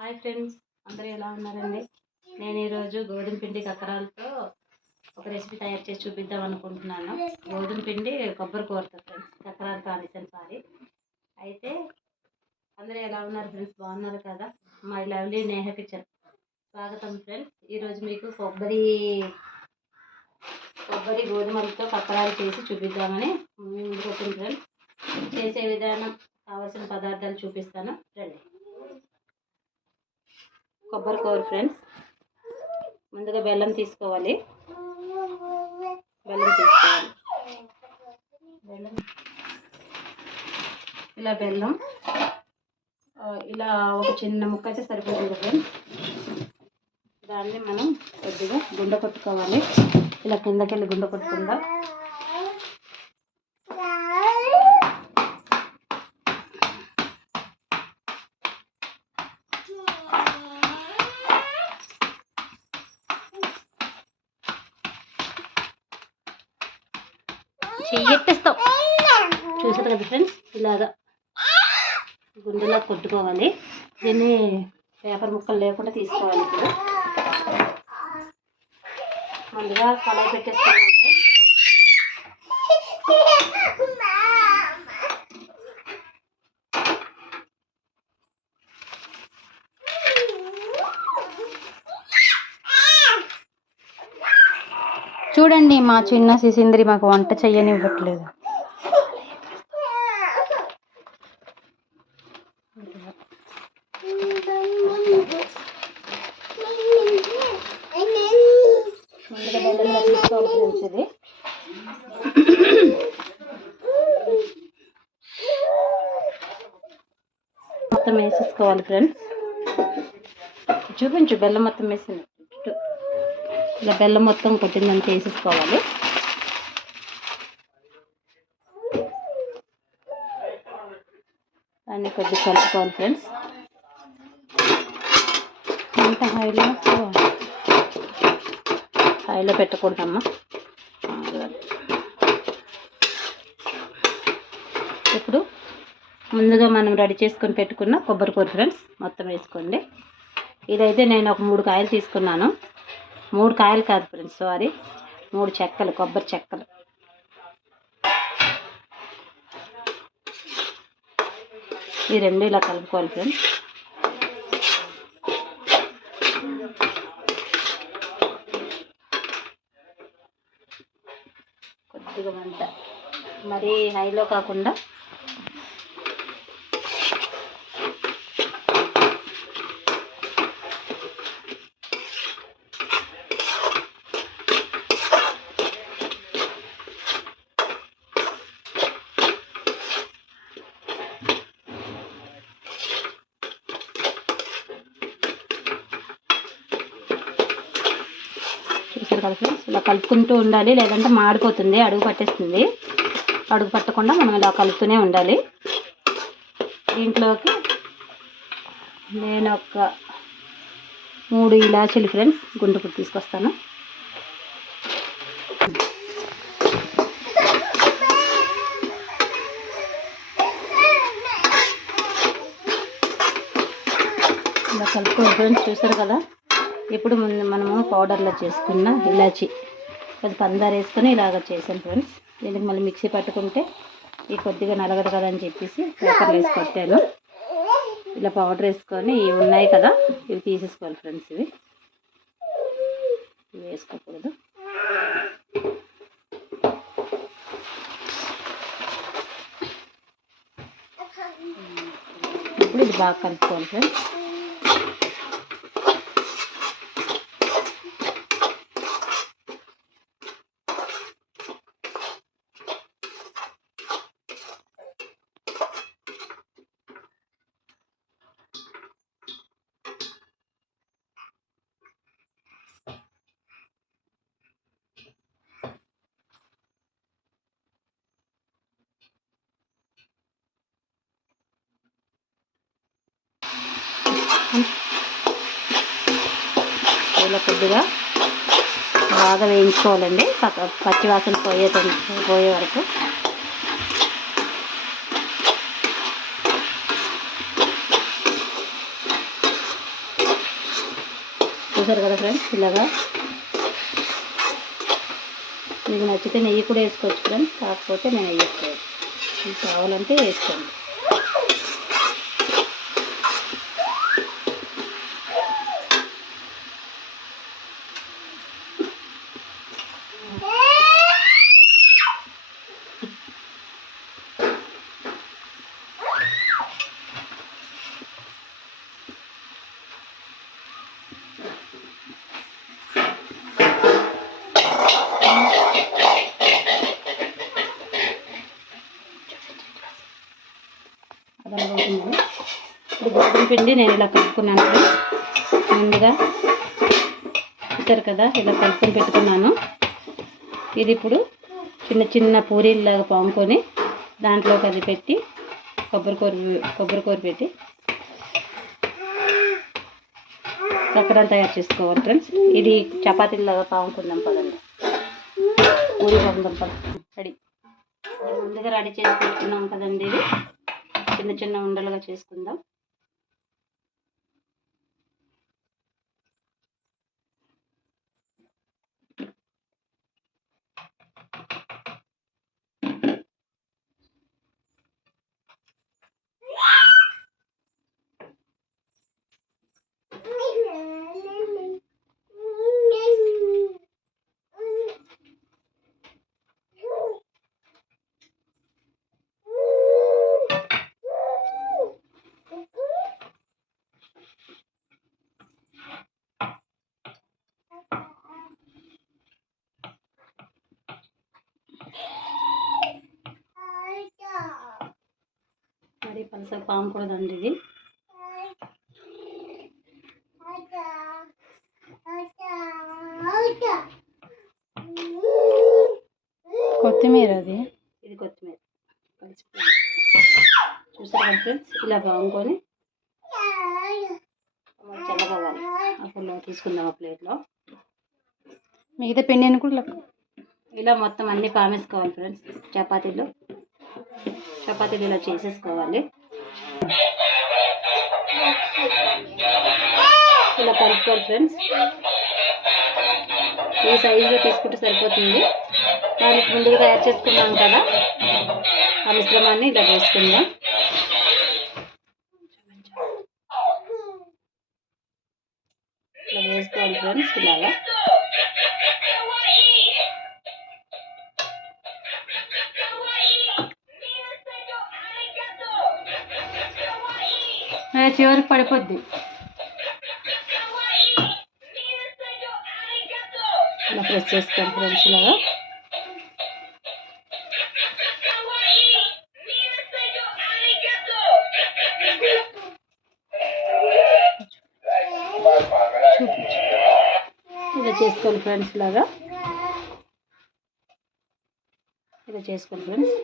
Hi friends, అందరూ ఎలా ఉన్నారండి? నేను ఈరోజు గోధుమ పిండి కక్కరాలతో ఒక రెసిపీ తయారు చేసి చూపిద్దాం అనుకుంటున్నాను. గోధుమ పిండి కొబ్బరి కూరతో ఫ్రెండ్స్, కక్కరాలు కానిసాను సారీ. అయితే అందరూ ఎలా ఉన్నారు ఫ్రెండ్స్? బాగున్నారు కదా? మై లవ్లీ నేహ కిచెన్ స్వాగతం ఫ్రెండ్స్. ఈరోజు మీకు కొబ్బరి గోధుమలతో కక్కరాలు చేసి చూపిద్దామని ముందుకు వచ్చింది ఫ్రెండ్స్. చేసే విధానం, కావాల్సిన పదార్థాలు చూపిస్తాను రండి. కొబ్బరి కూర ఫ్రెండ్స్, ముందుగా బెల్లం తీసుకోవాలి. ఇలా బెల్లం ఇలా ఒక చిన్న ముక్క అయితే సరిపోతుంది ఫ్రెండ్స్. దాన్ని మనం కొద్దిగా గుండ కొట్టుకోవాలి. ఇలా కిందకెళ్ళి గుండ కొట్టుకుందాం. చెయ్యెట్టేస్తాం చూసారు కదా ఫ్రెండ్స్, ఇలాగా గుండెలా కొట్టుకోవాలి. దీన్ని పేపర్ ముక్కలు లేకుండా తీసుకోవాలి. ఇప్పుడు ముందుగా కళాయి పెట్టేసుకోవాలి. చూడండి, మా చిన్న సిసింద్రి మాకు వంట చెయ్యనివ్వట్లేదు. ఇది మొత్తం వేసేసుకోవాలి ఫ్రెండ్స్. చూపించు, బెల్లం మొత్తం వేసింది. ఇలా బెల్లం మొత్తం కొట్టిందని వేసేసుకోవాలి. దాన్ని కొద్దిగా కలుపుకోవాలి ఫ్రెండ్స్. అంటే హైలో పెట్టకూడదమ్మా. ఇప్పుడు ముందుగా మనం రెడీ చేసుకొని పెట్టుకున్న కొబ్బరి కూర ఫ్రెండ్స్ మొత్తం వేసుకోండి. ఇదైతే నేను ఒక 3 కాయలు తీసుకున్నాను. 3 కాయలు కాదు ఫ్రెండ్స్, సారీ, 3 చెక్కలు, కొబ్బరి చెక్కలు. ఈ 2 ఇలా కలుపుకోవాలి ఫ్రెండ్స్. కొద్దిగా మంట మరీ హైలో కాకుండా చూసారు కదా ఫ్రెండ్స్. ఇలా కలుపుకుంటూ ఉండాలి, లేదంటే మాడిపోతుంది, అడుగు పట్టేస్తుంది. అడుగు పట్టకుండా మనం ఇలా కలుపుతూనే ఉండాలి. దీంట్లోకి నేను ఒక 3 ఇలాచీలు ఫ్రెండ్స్ గుంటుకు తీసుకొస్తాను. ఇలా కలుపుకోవాలి ఫ్రెండ్స్. చూసారు కదా. ఇప్పుడు మనము పౌడర్లో చేసుకున్న ఇలాచి అది పందారు వేసుకొని ఇలాగ చేసాను ఫ్రెండ్స్. దీనికి మళ్ళీ మిక్సీ పట్టుకుంటే ఇది కొద్దిగా నలగదు కదా అని చెప్పేసి పేపర్లు వేసి కొట్టాను. ఇలా పౌడర్ వేసుకొని ఇవి ఉన్నాయి కదా, ఇవి తీసేసుకోవాలి ఫ్రెండ్స్. ఇవి వేసుకోకూడదు. ఇప్పుడు ఇది బాగా కలుపుకోవాలి ఫ్రెండ్స్. ఇలా కొద్దిగా బాగా వేయించుకోవాలండి, పచ్చి వాసన పోయే వరకు. చూసారు కదా ఫ్రెండ్స్, ఇలాగా. మీకు నచ్చితే నెయ్యి కూడా వేసుకోవచ్చు ఫ్రెండ్స్, కాకపోతే నేను వేసుకోవచ్చు. మీకు కావాలంటే వేసుకోండి. ఇప్పుడు గోధుమ పిండి నేను ఇలా కలుపుకున్నాను. ముందుగా చూసారు కదా, ఇలా కలుపుకొని పెట్టుకున్నాను. ఇది ఇప్పుడు చిన్న చిన్న పూరీలాగా పాముకొని దాంట్లోకి అది పెట్టి కొబ్బరికూర పెట్టి చక్కెర తయారు చేసుకోవాలి ఫ్రెండ్స్. ఇది చపాతీలాగా పాముకుందాం పదండి. పూరి పాముకుందాం పద. రెడీ. ముందుగా రెడీ చేసి పెట్టుకున్నాం కదండి. ఇది చిన్న చిన్న ఉండలుగా చేసుకుందాం. మరి పలస పాముకూడదండి ఇది. కొత్తిమీర, ఇది కొత్తిమీర చూసారా ఫ్రెండ్స్. ఇలా పాముకొని చల్లగవ్వాలి. అప్పుడు తీసుకుందాం ఆ ప్లేట్లో. మిగతా పిండిని కూడా ఇలా మొత్తం అన్ని పామేసుకోవాలి ఫ్రెండ్స్. చపాతీలు ఇలా చేసేసుకోవాలి. ఇలా కలుపుకోవాలి ఫ్రెండ్స్. ఈ సైజులో తీసుకుంటే సరిపోతుంది. దానికి ముందుగా తయారు చేసుకున్నాం కదా ఆ మిశ్రమాన్ని ఇలా వేసుకుందాం. ఇలా వేసుకోవాలి ఫ్రెండ్స్. ఇలాగా చివరికి పడిపోద్ది. ఇలా ప్రెస్ చేసుకోండి ఫ్రెండ్స్. ఇలాగా ఇలా చేసుకోండి ఫ్రెండ్స్. ఇలా చేసుకోండి ఫ్రెండ్స్.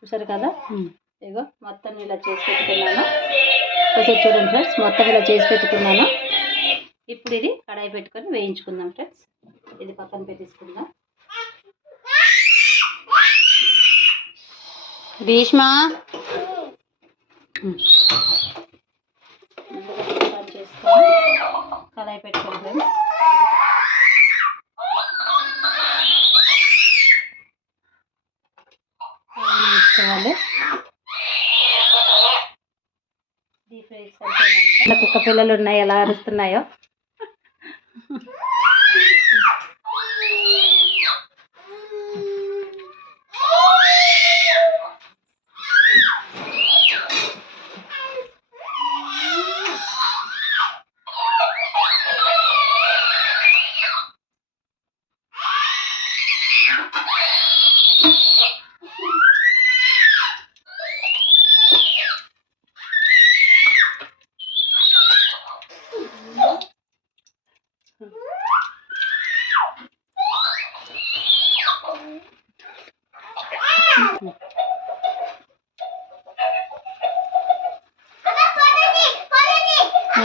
చూసారు కదా, ఇగో మొత్తం ఇలా చేసి పెట్టుకున్నాను. ఒకసారి చూడండి ఫ్రెండ్స్, మొత్తం ఇలా చేసి పెట్టుకున్నాను. ఇప్పుడు ఇది కడాయి పెట్టుకొని వేయించుకుందాం ఫ్రెండ్స్. ఇది పక్కన పెట్టేసుకుందాం. భీష్మ చేసుకొని కడాయి పెట్టుకోండి ఫ్రెండ్స్. వేసుకోవాలి. డీప్ ఫ్రై సరిపోయినంత. కుక్క పిల్లలు ఉన్నాయి, ఎలా అరుస్తున్నాయో.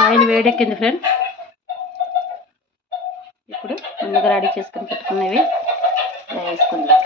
ఆయిల్ వేడెక్కింది ఫ్రెండ్స్. ఇప్పుడు ముందుగా రెడీ చేసుకొని పెట్టుకున్నవి ఇలా వేసుకుందాం.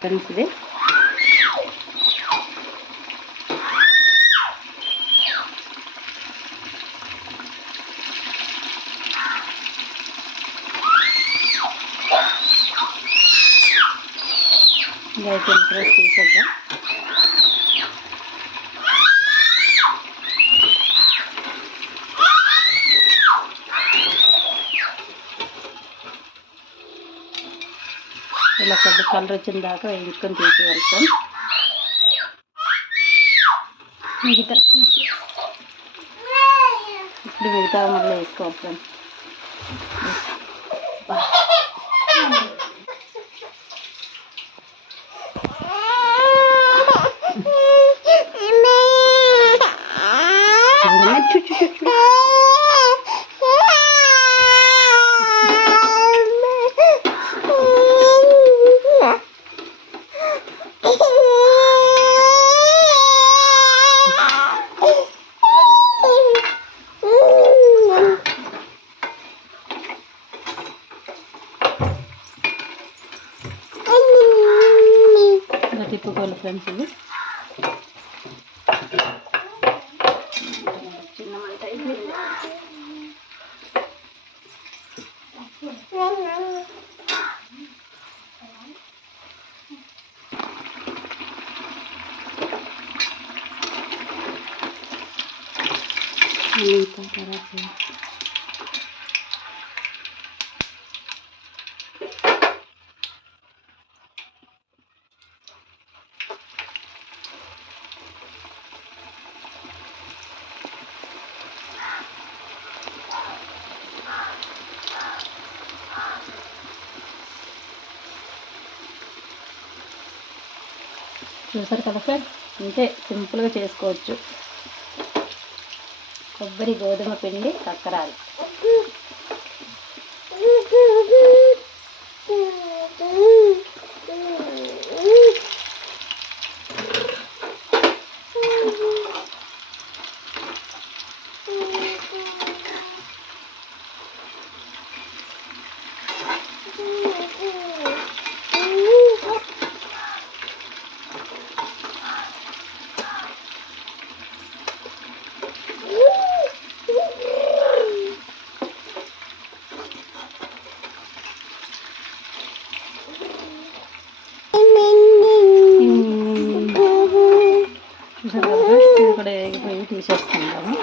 ఫ్రెండ్స్ ఇది అయితే ఇంట్రెస్ట్ తీసేద్దాం. ఇలా కొద్ది కలర్ వచ్చిన దాకా వేయించుకొని తీసేయాలి ఫ్రెండ్స్. మిగతా తీసి ఇప్పుడు మిగతా మళ్ళీ వేసుకోవాలి ఫ్రెండ్స్. తిప్పుకోవాలి ఫ్రెండ్స్. ఇది చిన్న మంట అయిపోయింది. చూసారు కదా ఫ్రెండ్స్, ఇంతే సింపుల్గా చేసుకోవచ్చు. కొబ్బరి గోధుమ పిండి కక్కరాలు. ఇది కూడా వేగిపోయి తీసేసుకుంటాము.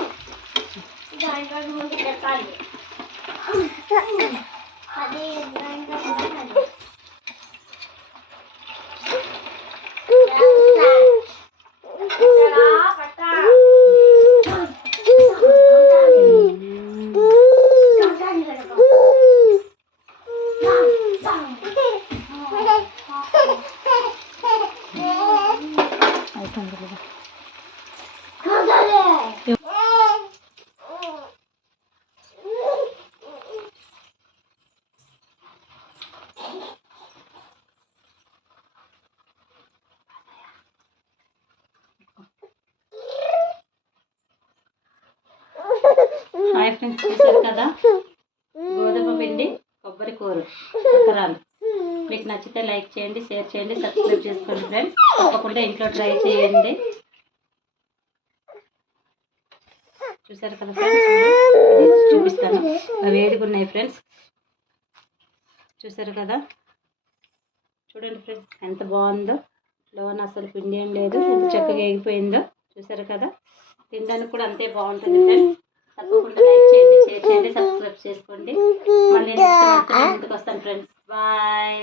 హాయ్ ఫ్రెండ్స్, చూసారు కదా గోధుమ పిండి కొబ్బరి కూర కక్కరాలు. మీకు నచ్చితే లైక్ చేయండి, షేర్ చేయండి, సబ్స్క్రైబ్ చేసుకోండి ఫ్రెండ్స్. తప్పకుండా ఇంట్లో ట్రై చేయండి. చూసారు కదా ఫ్రెండ్స్, చూపిస్తాను. అవి వేడిగా ఉన్నాయి ఫ్రెండ్స్. చూసారు కదా, చూడండి ఫ్రెండ్స్ ఎంత బాగుందో. లోన అసలు పిండి ఏం లేదు, ఎంత చక్కగా వేగిపోయిందో. చూసారు కదా, తినడానికి కూడా అంతే బాగుంటుంది ఫ్రెండ్స్. తప్పకుండా లైక్ చేయండి, షేర్ చేయండి, సబ్స్క్రైబ్ చేసుకోండి. మళ్ళీ నెక్స్ట్ ముందుకు వస్తాను ఫ్రెండ్స్. బాయ్.